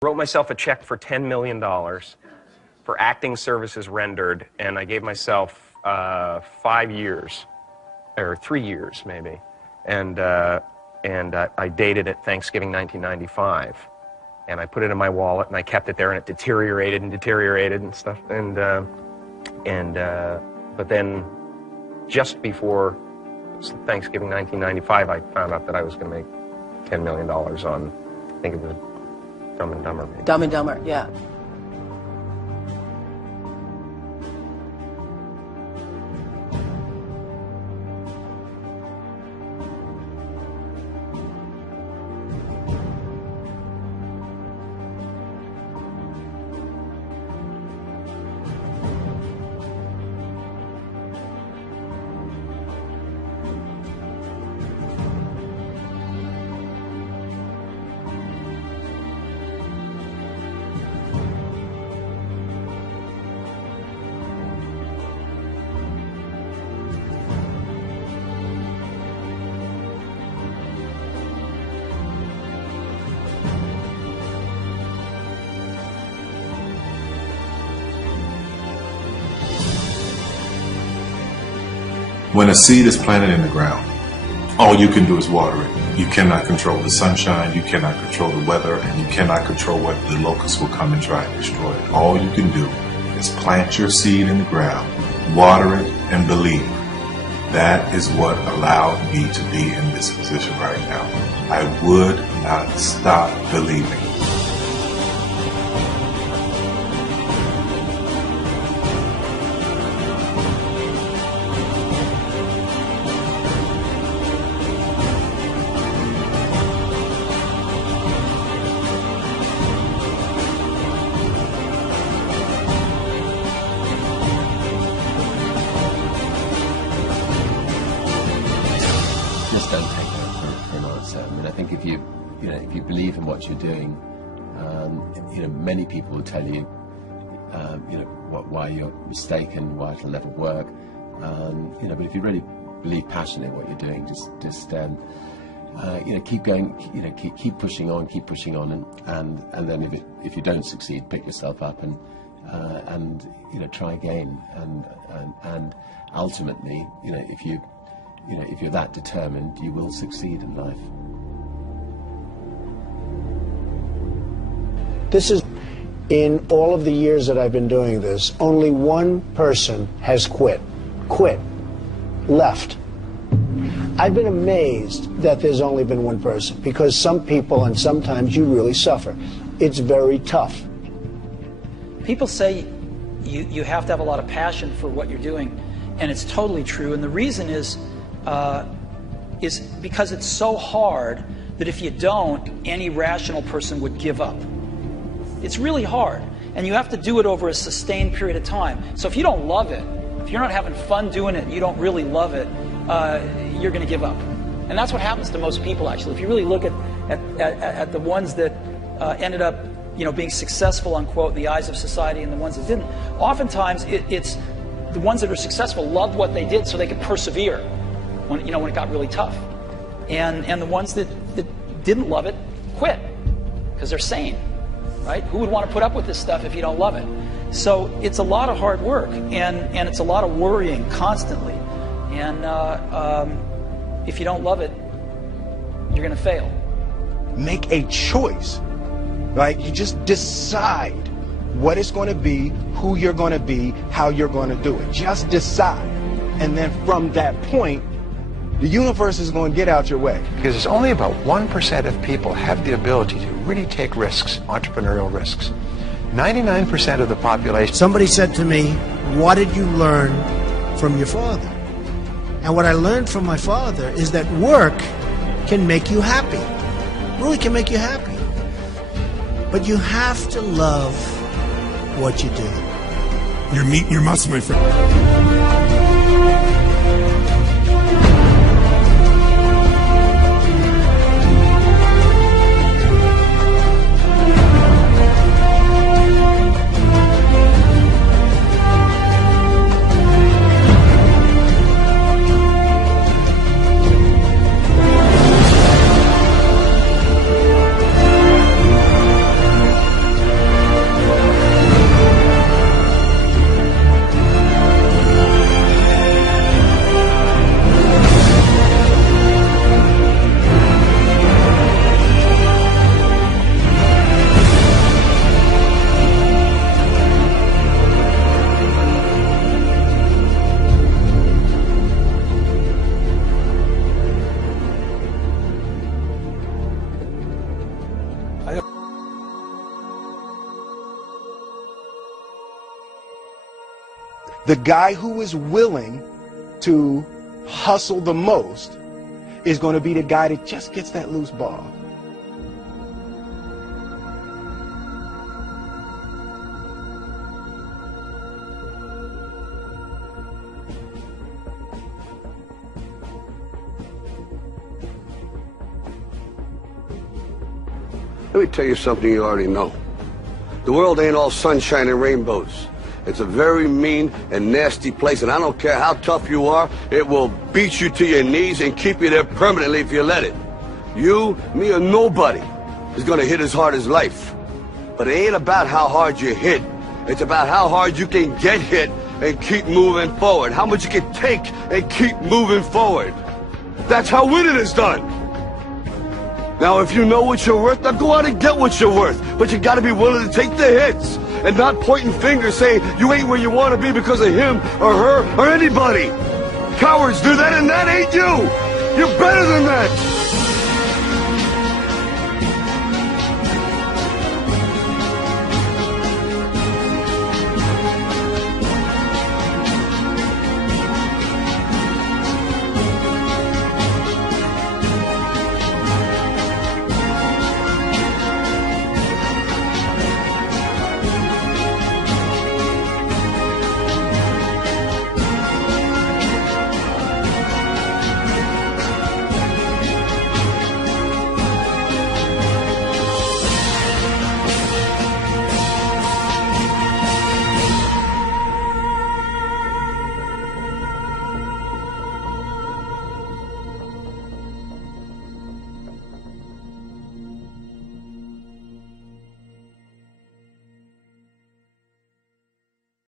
Wrote myself a check for $10 million for acting services rendered, and I gave myself 5 years, or 3 years maybe, and I dated it Thanksgiving 1995, and I put it in my wallet, and I kept it there, and it deteriorated and stuff, but then just before Thanksgiving 1995, I found out that I was going to make $10 million on, I think it was Dumb and Dumber. Maybe. Dumb and Dumber, yeah. When a seed is planted in the ground, all you can do is water it. You cannot control the sunshine, you cannot control the weather, and you cannot control whether the locusts will come and try and destroy it. All you can do is plant your seed in the ground, water it, and believe. That is what allowed me to be in this position right now. I would not stop believing. Just don't take that for an answer. I mean, I think if you believe in what you're doing, many people will tell you, why you're mistaken, why it'll never work. But if you really believe passionately in what you're doing, just keep going, keep pushing on, and then if you don't succeed, pick yourself up and try again, and ultimately, if you're that determined, you will succeed in life. This is, in all of the years that I've been doing this, only one person has quit, left. I've been amazed that there's only been one person, because some people, and sometimes you really suffer. It's very tough. People say you have to have a lot of passion for what you're doing, and it's totally true. And the reason is because it's so hard that if you don't, any rational person would give up. It's really hard, and you have to do it over a sustained period of time. So if you don't love it, if you're not having fun doing it, and you don't really love it, you're going to give up. And that's what happens to most people, actually. If you really look at the ones that ended up, being successful, unquote, in the eyes of society, and the ones that didn't, oftentimes it's the ones that are successful loved what they did so they could persevere when it got really tough, and the ones that didn't love it quit because they're sane, right? Who would want to put up with this stuff if you don't love it? So it's a lot of hard work, and it's a lot of worrying constantly, and if you don't love it, you're going to fail. Make a choice, right? You just decide what it's going to be, who you're going to be, how you're going to do it. Just decide, and then from that point, the universe is going to get out your way. Because it's only about 1% of people have the ability to really take risks, entrepreneurial risks. 99% of the population... Somebody said to me, what did you learn from your father? And what I learned from my father is that work can make you happy. Really can make you happy. But you have to love what you do. Your meat and your muscle, my friend. The guy who is willing to hustle the most is going to be the guy that just gets that loose ball. Let me tell you something you already know. The world ain't all sunshine and rainbows. It's a very mean and nasty place, and I don't care how tough you are, it will beat you to your knees and keep you there permanently if you let it. You, me, or nobody is gonna hit as hard as life. But it ain't about how hard you hit. It's about how hard you can get hit and keep moving forward. How much you can take and keep moving forward. That's how winning is done. Now, if you know what you're worth, now go out and get what you're worth. But you gotta be willing to take the hits and not pointing fingers saying you ain't where you want to be because of him or her or anybody. Cowards do that, and that ain't you. You're better than that.